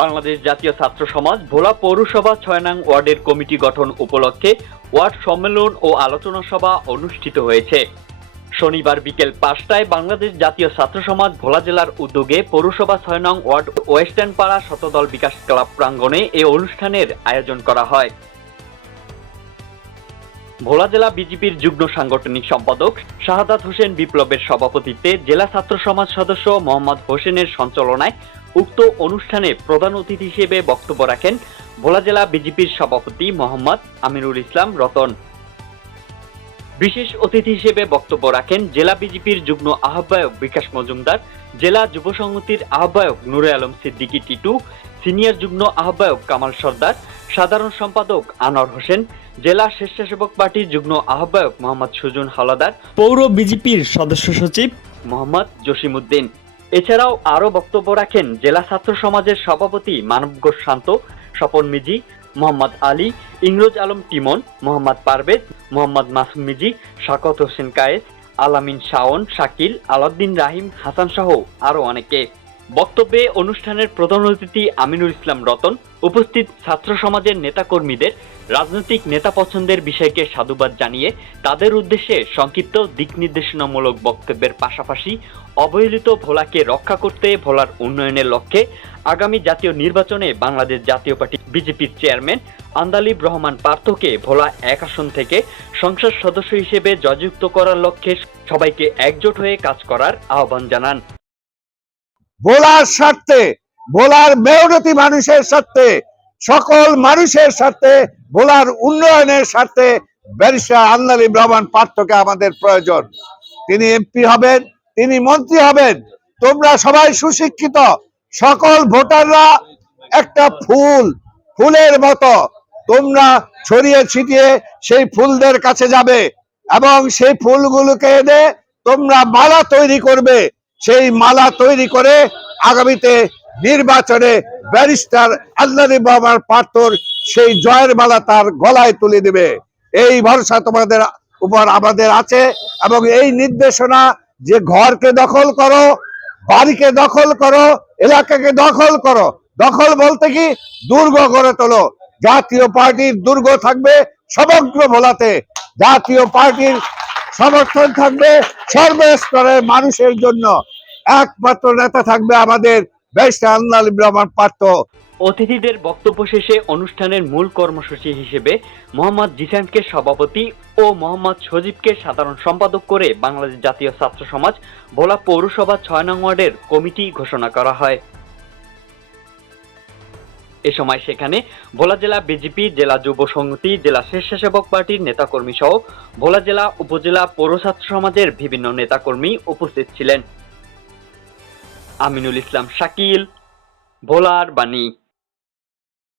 বাংলাদেশ জাতীয় ছাত্র সমাজ ভোলা পৌরসভা ছয় নং ওয়ার্ডের কমিটি গঠন উপলক্ষে ওয়ার্ড সম্মেলন ও আলোচনা সভা অনুষ্ঠিত হয়েছে। শনিবার বিকেল পাঁচটায় বাংলাদেশ জাতীয় ছাত্র সমাজ ভোলা জেলার উদ্যোগে পৌরসভা ছয় নং ওয়ার্ড ওয়েস্টার্ন পাড়া শতদল বিকাশ ক্লাব প্রাঙ্গণে এই অনুষ্ঠানের আয়োজন করা হয়। ভোলা জেলা বিজেপির যুগ্ম সাংগঠনিক সম্পাদক শাহাদাত হোসেন বিপ্লবের সভাপতিত্বে জেলা ছাত্র সমাজ সদস্য মোহাম্মদ হোসেনের সঞ্চালনায় উক্ত অনুষ্ঠানে প্রধান অতিথি হিসেবে বক্তব্য রাখেন ভোলা জেলা বিজেপির সভাপতি মোহাম্মদ আমিনুল ইসলাম রতন। বিশেষ অতিথি হিসেবে বক্তব্য রাখেন জেলা বিজেপির যুগ্ম আহ্বায়ক বিকাশ মজুমদার, জেলা যুব সংহতির আহ্বায়ক নুরে আলম সিদ্দিকী টিটু, সিনিয়র যুগ্ম আহ্বায়ক কামাল সর্দার সাধারণ সম্পাদক আনোয়ার হোসেন জেলা স্বেচ্ছাসেবক পার্টির যুগ্ম আহ্বায়ক মোহাম্মদ সুজন হাওলাদার পৌর বিজেপির সদস্য সচিব মোহাম্মদ জসিমউদ্দিন। এছাড়াও আরও বক্তব্য রাখেন জেলা ছাত্র সমাজের সভাপতি মানব ঘোষ শান্ত স্বপন মিজি মোহাম্মদ আলী ইংরোজ আলম টিমন মোহাম্মদ পারভেজ মোহাম্মদ মাসুম মিজি শাকত হোসেন কায়েস আলামিন শাওন শাকিল আলাউদ্দিন রাহিম হাসান সহ আরও অনেকে। বক্তব্যে অনুষ্ঠানের প্রধান অতিথি আমিনুল ইসলাম রতন, উপস্থিত ছাত্র সমাজের নেতাকর্মীদের, রাজনৈতিক নেতা পছন্দের বিষয়কে সাধুবাদ জানিয়ে তাদের উদ্দেশ্যে সংক্ষিপ্ত দিক নির্দেশনামূলক বক্তব্যের পাশাপাশি অবহেলিত ভোলাকে রক্ষা করতে ভোলার উন্নয়নের লক্ষ্যে আগামী জাতীয় নির্বাচনে বাংলাদেশ জাতীয় পার্টি বিজেপির চেয়ারম্যান আন্দালিব রহমান পার্থকে ভোলা এক আসন থেকে সংসদ সদস্য হিসেবে জয়যুক্ত করার লক্ষ্যে সবাইকে একজোট হয়ে কাজ করার আহ্বান জানান। ভোলার স্বার্থে ভোলার মেয়নতি মানুষের স্বার্থে, সকল মানুষের স্বার্থে ভোলার উন্নয়নের স্বার্থে ব্যারিস্টার আন্দালিব রহমান পার্থকে আমাদের প্রয়োজন। তিনি এমপি হবেন, তিনি মন্ত্রী হবেন, তোমরা সবাই সুশিক্ষিত, সকল ভোটাররা একটা ফুল, ফুলের মতো, তোমরা ছড়িয়ে ছিটিয়ে সেই ফুলদের কাছে যাবে এবং সেই ফুলগুলোকে এনে তোমরা মালা তৈরি করবে। সেই মালা তৈরি করে আগামীতে নির্বাচনে ব্যারিস্টার আল্লাদি বাবার পার্থর সেই জয়ের মালা তার গলায় তুলে দেবে। এই ভরসা তোমাদের উপর আমাদের আছে এবং এই নির্দেশনা যে ঘরকে দখল করো, বাড়িকে দখল করো, এলাকাকে দখল করো, দখল বলতে কি? দুর্গ গড়ে তোলো। জাতীয় পার্টির দুর্গ থাকবে সমগ্র ভোলাতে। জাতীয় পার্টির সমর্থন থাকবে সর্বস্তরের মানুষের জন্য। একমাত্র নেতা থাকবে আমাদের অতিথিদের বক্তব্য শেষে অনুষ্ঠানের মূল কর্মসূচি হিসেবে মোহাম্মদ জিসানকে সভাপতি ও মোহাম্মদ সজীবকে সাধারণ সম্পাদক করে বাংলাদেশ জাতীয় ছাত্র সমাজ ভোলা পৌরসভা ছয় নং ওয়ার্ডের কমিটি ঘোষণা করা হয়। এ সময় সেখানে ভোলা জেলা বিজেপি, জেলা যুব সংহতি জেলা স্বেচ্ছাসেবক পার্টির নেতাকর্মী সহ ভোলা জেলা, উপজেলা পৌর ছাত্র সমাজের বিভিন্ন নেতাকর্মী উপস্থিত ছিলেন। আমিনুল ইসলাম, শাকিল, ভোলার বাণী।